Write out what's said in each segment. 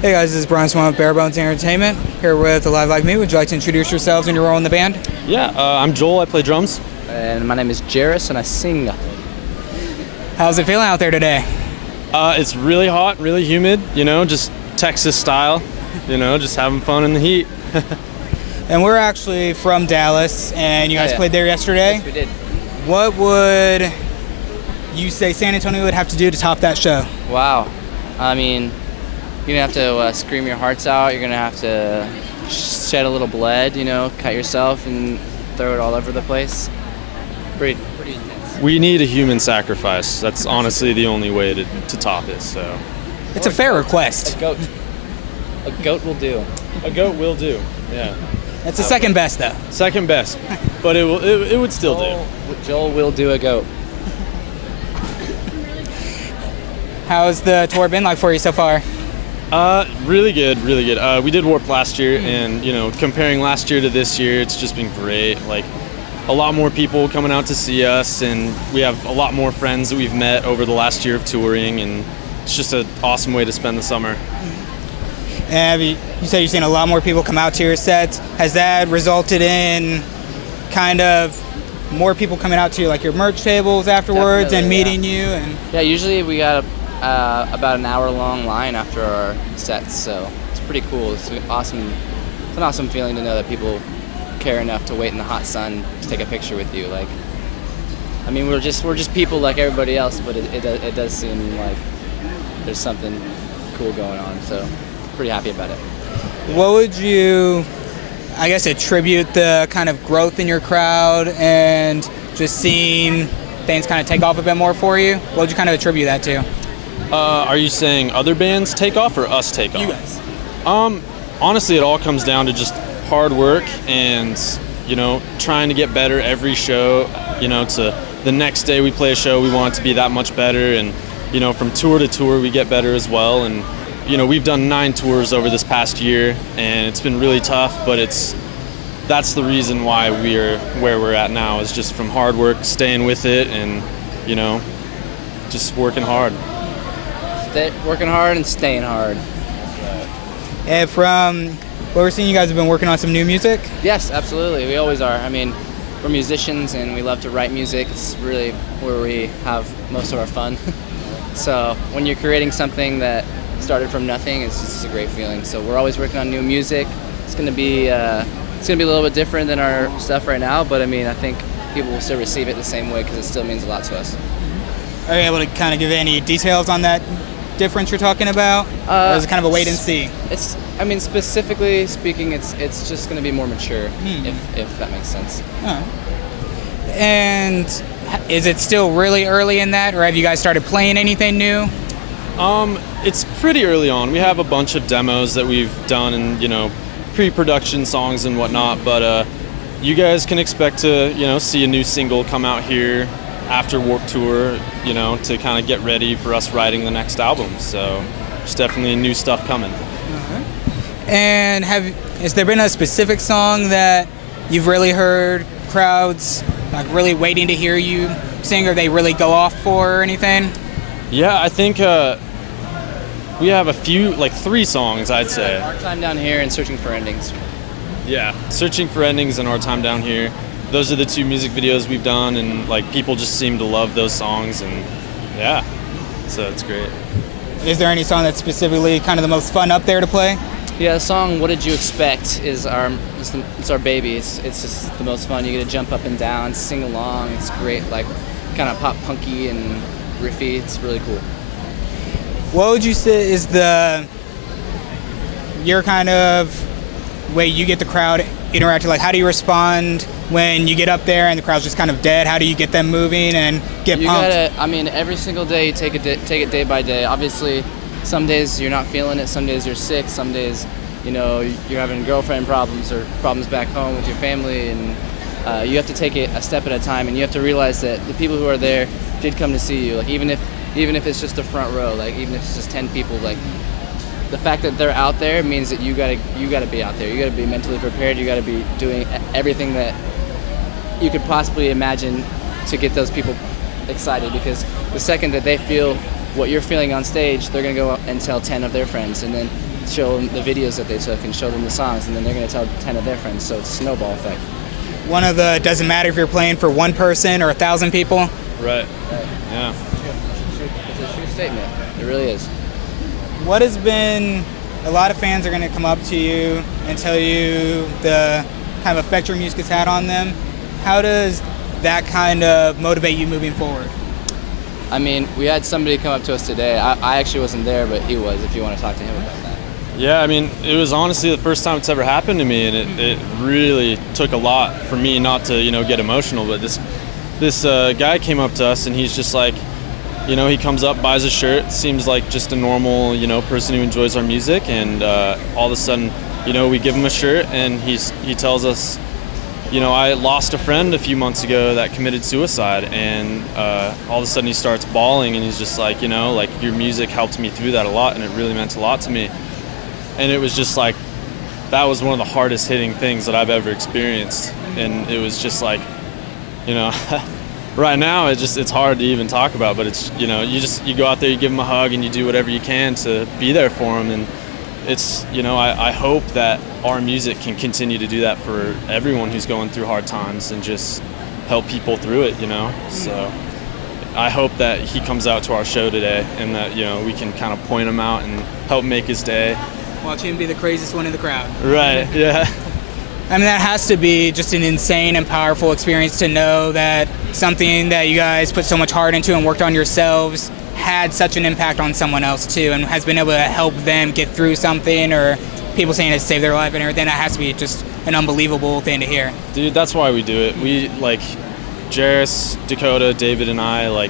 Hey guys, this is Brian Swan with BareBones Entertainment, here with Alive Like Me. Would you like to introduce yourselves and your role in the band? Yeah, I'm Joel, I play drums. And my name is Jairus, and I sing. How's it feeling out there today? It's really hot, really humid, just Texas style, just having fun in the heat. And we're actually from Dallas, and you guys played there yesterday. Yes, we did. What would you say San Antonio would have to do to top that show? Wow. I mean, you're going to have to scream your hearts out. You're going to have to shed a little blood, cut yourself and throw it all over the place. Pretty intense. We need a human sacrifice. That's honestly the only way to top it, so. It's a fair request. A goat. A goat will do. A goat will do, yeah. It's the second best, though. Second best, but it would still do. Joel will do a goat. How's the tour been like for you so far? Really good, really good. We did Warp last year, and comparing last year to this year, it's just been great. Like, a lot more people coming out to see us, and we have a lot more friends that we've met over the last year of touring, and it's just an awesome way to spend the summer. And you said you've seen a lot more people come out to your sets. Has that resulted in kind of more people coming out to like your merch tables afterwards and meeting you? And yeah, usually we got about an hour-long line after our sets, so it's pretty cool. It's an awesome feeling to know that people care enough to wait in the hot sun to take a picture with you. Like, I mean, we're just people like everybody else, but it does seem like there's something cool going on. So pretty happy about it. What would you, I guess, attribute the kind of growth in your crowd and just seeing things kind of take off a bit more for you? What would you kind of attribute that to? Are you saying other bands take off or us take off? You guys. Honestly, it all comes down to just hard work and, trying to get better every show, to the next day we play a show, we want it to be that much better. And, from tour to tour, we get better as well. And, we've done 9 tours over this past year, and it's been really tough, but that's the reason why we're where we're at now, is just from hard work, staying with it, and, just working hard. Working hard and staying hard. And from what we're seeing, you guys have been working on some new music? Yes, absolutely. We always are. I mean, we're musicians and we love to write music. It's really where we have most of our fun. So when you're creating something that started from nothing, it's just a great feeling. So we're always working on new music. It's gonna be a little bit different than our stuff right now, but I mean, I think people will still receive it the same way because it still means a lot to us. Are you able to kind of give any details on that difference you're talking about? Or is it kind of a wait and see? Specifically speaking, it's just going to be more mature, if that makes sense. Oh. And is it still really early in that, or have you guys started playing anything new? It's pretty early on. We have a bunch of demos that we've done and, pre-production songs and whatnot, but you guys can expect to, see a new single come out here after Warped Tour, to kind of get ready for us writing the next album. So there's definitely new stuff coming. And has there been a specific song that you've really heard crowds like really waiting to hear you sing, or they really go off for, or anything? Yeah, I think we have a few, like 3 songs, I'd say. Our Time Down Here and Searching for Endings. Yeah, Searching for Endings and Our Time Down Here. Those are the 2 music videos we've done, and people just seem to love those songs, and yeah, so it's great. Is there any song that's specifically kind of the most fun up there to play? Yeah, the song "What Did You Expect" is our baby. It's just the most fun. You get to jump up and down, sing along. It's great, like kind of pop punky and riffy. It's really cool. What would you say is your kind of way you get the crowd interacting? Like, how do you respond when you get up there and the crowd's just kind of dead? How do you get them moving and get pumped? Every single day you take it day by day. Obviously, some days you're not feeling it. Some days you're sick. Some days, you're having girlfriend problems or problems back home with your family, and you have to take it a step at a time. And you have to realize that the people who are there did come to see you. Like, even if it's just the front row, like even if it's just 10 people, like the fact that they're out there means that you gotta be out there. You gotta be mentally prepared. You gotta be doing everything that you could possibly imagine to get those people excited, because the second that they feel what you're feeling on stage, they're gonna go and tell 10 of their friends, and then show them the videos that they took and show them the songs, and then they're going to tell 10 of their friends. So it's a snowball effect. One of the doesn't matter if you're playing for one person or 1,000 people. Right. Right. Yeah. It's a true statement. It really is. What has been, a lot of fans are going to come up to you and tell you the kind of effect your music has had on them. How does that kind of motivate you moving forward? I mean, we had somebody come up to us today. I actually wasn't there, but he was, if you want to talk to him about that. Yeah, I mean, it was honestly the first time it's ever happened to me, and it really took a lot for me not to, get emotional. But this guy came up to us, and he's just like, he comes up, buys a shirt, seems like just a normal, person who enjoys our music, and all of a sudden, we give him a shirt, and he tells us, I lost a friend a few months ago that committed suicide, and all of a sudden he starts bawling, and he's just like, your music helped me through that a lot, and it really meant a lot to me. And it was just like, that was one of the hardest hitting things that I've ever experienced. And it was just like, right now it's hard to even talk about, but it's, you go out there, you give them a hug, and you do whatever you can to be there for them. And it's, I hope that our music can continue to do that for everyone who's going through hard times and just help people through it, So I hope that he comes out to our show today and that, we can kind of point him out and help make his day. Watch him be the craziest one in the crowd. Right, yeah. I mean, that has to be just an insane and powerful experience to know that something that you guys put so much heart into and worked on yourselves had such an impact on someone else too, and has been able to help them get through something, or people saying it saved their life and everything. That has to be just an unbelievable thing to hear. Dude, that's why we do it. We, Jairus, Dakota, David, and I,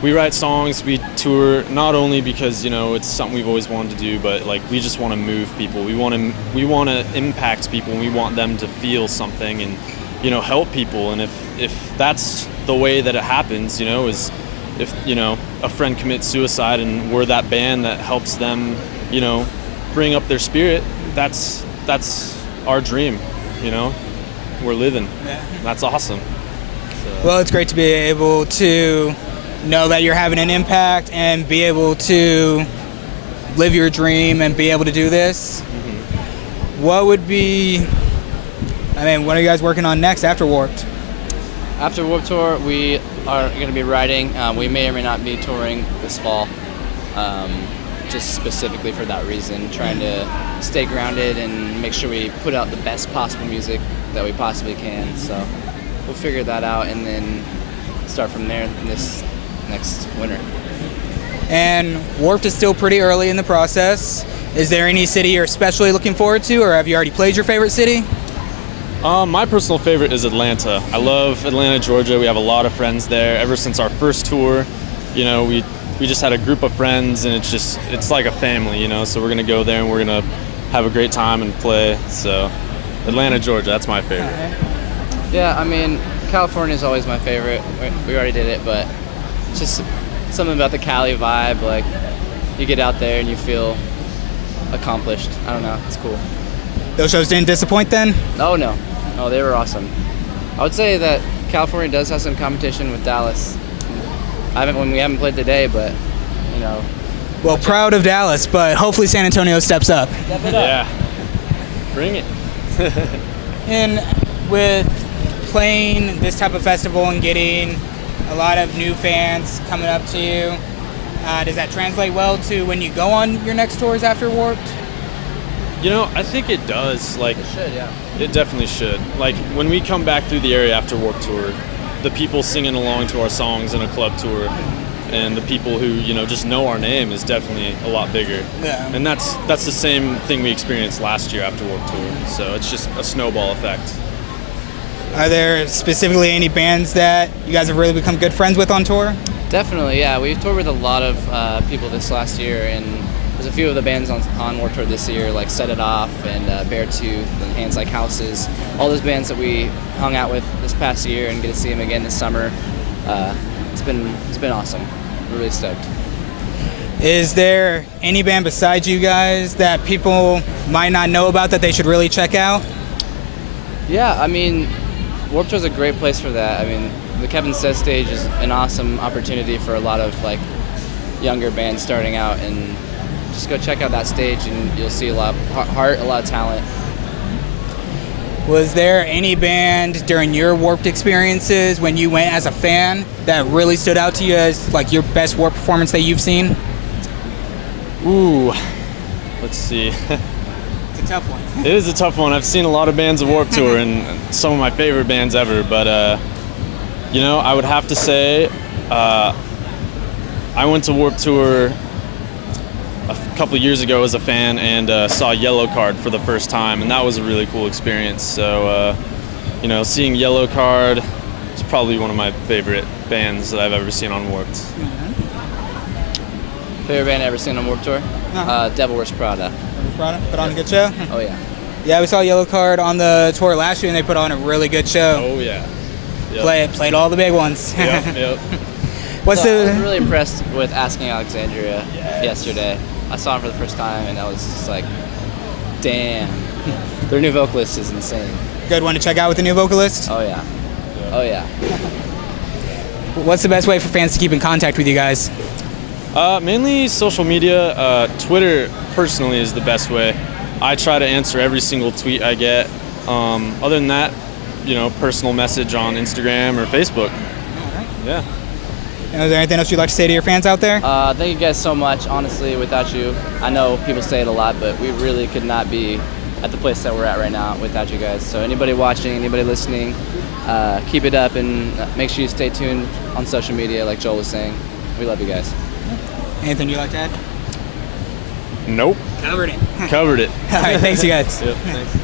we write songs, we tour, not only because, it's something we've always wanted to do, but we just want to move people. We want to impact people, and we want them to feel something and, help people. And if that's the way that it happens, is if, a friend commits suicide and we're that band that helps them, bring up their spirit, that's our dream, we're living. Yeah. That's awesome. So. Well, it's great to be able to know that you're having an impact and be able to live your dream and be able to do this. Mm-hmm. What are you guys working on next after Warped? After Warped Tour, we are going to be writing. We may or may not be touring this fall, just specifically for that reason, trying to stay grounded and make sure we put out the best possible music that we possibly can. So we'll figure that out and then start from there this next winter. And Warped is still pretty early in the process. Is there any city you're especially looking forward to, or have you already played your favorite city? My personal favorite is Atlanta. I love Atlanta, Georgia. We have a lot of friends there. Ever since our first tour, we just had a group of friends, and it's like a family, so we're gonna go there and we're gonna have a great time and play. So Atlanta, Georgia, that's my favorite. Yeah, I mean, California is always my favorite. We already did it, but just something about the Cali vibe, you get out there and you feel accomplished. I don't know, it's cool. Those shows didn't disappoint then? Oh no, they were awesome. I would say that California does have some competition with Dallas. We haven't played today, but Well, proud of Dallas, but hopefully San Antonio steps up. Yeah, bring it. And with playing this type of festival and getting a lot of new fans coming up to you, does that translate well to when you go on your next tours after Warped? I think it does. it should, yeah. It definitely should. When we come back through the area after Warped Tour, the people singing along to our songs in a club tour, and the people who just know our name is definitely a lot bigger. Yeah. And that's the same thing we experienced last year after Warped Tour. So it's just a snowball effect. Are there specifically any bands that you guys have really become good friends with on tour? Definitely, yeah. We've toured with a lot of people this last year, and there's a few of the bands on Warped Tour this year, like Set It Off and Beartooth and Hands Like Houses. All those bands that we hung out with this past year and get to see them again this summer. It's been awesome. We're really stoked. Is there any band besides you guys that people might not know about that they should really check out? Yeah, I mean, Warped Tour is a great place for that. I mean, the Kevin Says stage is an awesome opportunity for a lot of like younger bands starting out and just go check out that stage, and you'll see a lot of heart, a lot of talent. Was there any band during your Warped experiences when you went as a fan that really stood out to you as like your best Warped performance that you've seen? Ooh, let's see. It's a tough one. It is a tough one. I've seen a lot of bands of Warped Tour and some of my favorite bands ever, but you know, I would have to say I went to Warped Tour a couple years ago as a fan and saw Yellowcard for the first time, and that was a really cool experience. So you know, seeing Yellowcard is probably one of my favorite bands that I've ever seen on Warped. Favorite band ever seen on Warped Tour? Devil Wears Prada. Put on a good show? Oh yeah. Yeah, we saw Yellowcard on the tour last year, and they put on a really good show. Oh yeah. Yep. Played all the big ones. Yep. What's So I the? was really impressed with Asking Alexandria yesterday. I saw him for the first time, and I was just like, damn. Their new vocalist is insane. Good one to check out with the new vocalist? Oh yeah. Oh yeah. What's the best way for fans to keep in contact with you guys? Mainly social media. Twitter personally is the best way. I try to answer every single tweet I get. Other than that, you know, personal message on Instagram or Facebook. Yeah. And is there anything else you'd like to say to your fans out there? Thank you guys so much. Honestly, without you, I know people say it a lot, but we really could not be at the place that we're at right now without you guys. So anybody watching, anybody listening, keep it up and make sure you stay tuned on social media like Joel was saying. We love you guys. Anything you'd like to add? Nope. Covered it. Covered it. All right, thanks you guys. Yep, thanks.